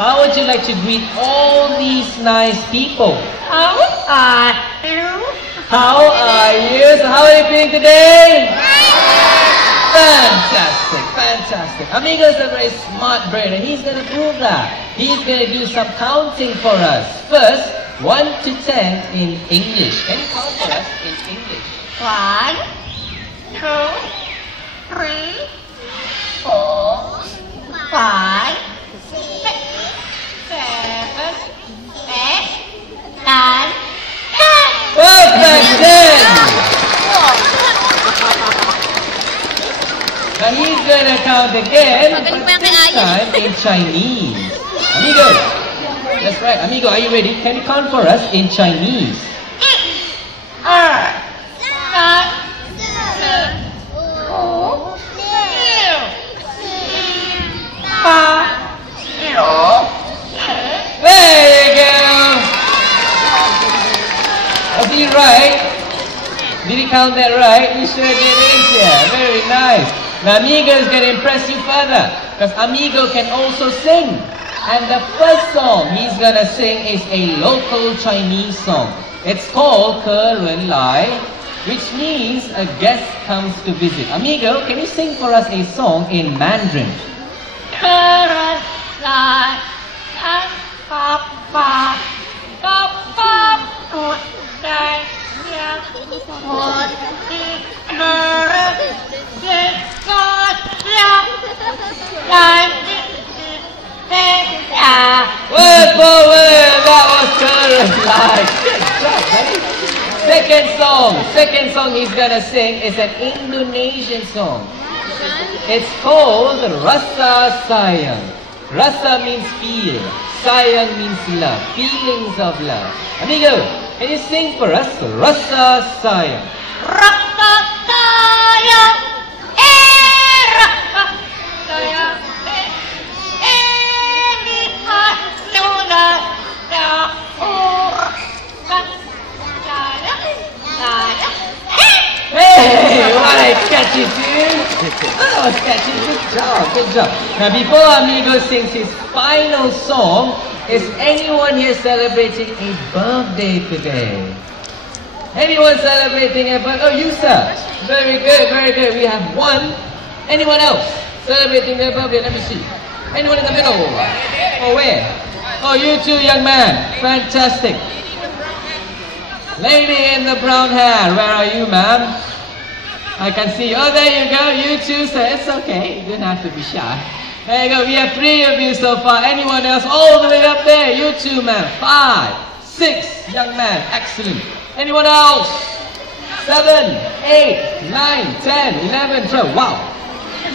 how would you like to greet all these nice people? How are you? How are you? So how are you feeling today? Fantastic, fantastic. Amigo's a very smart brain and he's going to prove that. He's going to do some counting for us. First, 1 to 10 in English. Can you count for us in English? 1, 2, 3, 4, 5, 6, 7, 8, 9, 10. Perfect, 10! Now he's going to count again, but this time in Chinese. Amigo, that's right. Amigo, are you ready? Can you count for us in Chinese? 2, 3, 4, 5, 6. There you go! Was he right? Did he count that right? You sure did, didn't you? Very nice. Now Amigo is going to impress you further because Amigo can also sing. And the first song he's going to sing is a local Chinese song. It's called Ke Ren Lai, which means a guest comes to visit. Amigo, can you sing for us a song in Mandarin? 客人来看爸爸，爸爸不在家，我的客人是个家，来陪家。 Word for word, that was Ke Ren Lai. Good job, buddy. Second song he's gonna sing is an Indonesian song. It's called Rasa Sayang. Rasa means feel, sayang means love, feelings of love. Amigo, can you sing for us Rasa Sayang? Rasa sayang, rasa sayang, lihat sudah jauh, sayang. Hey, what a catchy tune! That was catchy. Good job, good job. Now before Amigo sings his final song, is anyone here celebrating a birthday today? Anyone celebrating a birthday? Oh, you sir. Very good, very good. We have one. Anyone else celebrating their birthday? Let me see. Anyone in the middle? Oh, where? Oh, you too, young man. Fantastic. Lady in the brown hair, where are you, ma'am? I can see you. Oh, there you go. You too, sir. It's okay. You don't have to be shy. There you go. We have 3 of you so far. Anyone else? All the way up there. You too, ma'am. 5, 6, young man. Excellent. Anyone else? 7, 8, 9, 10, 11, 12. Wow.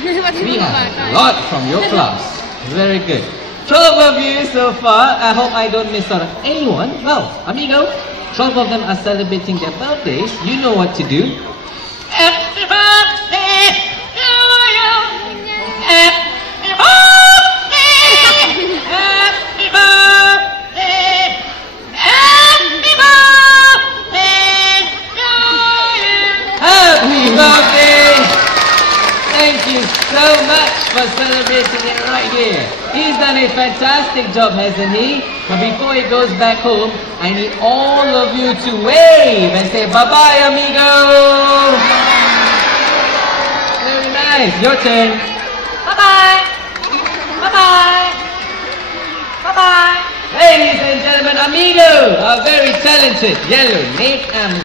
We have a lot from your class. Very good. 12 of you so far. I hope I don't miss out on anyone. Well, Amigo, 12 of them are celebrating their birthdays. You know what to do. Happy birthday to you. Happy birthday. Happy birthday. Happy birthday to you. Happy birthday! Thank you so much for celebrating it right here. He's done a fantastic job, hasn't he? But before he goes back home, I need all of you to wave and say bye-bye, amigo! Very nice. Your turn. Bye-bye. Bye-bye. Bye-bye. Ladies and gentlemen, amigo, our very talented yellow Nate and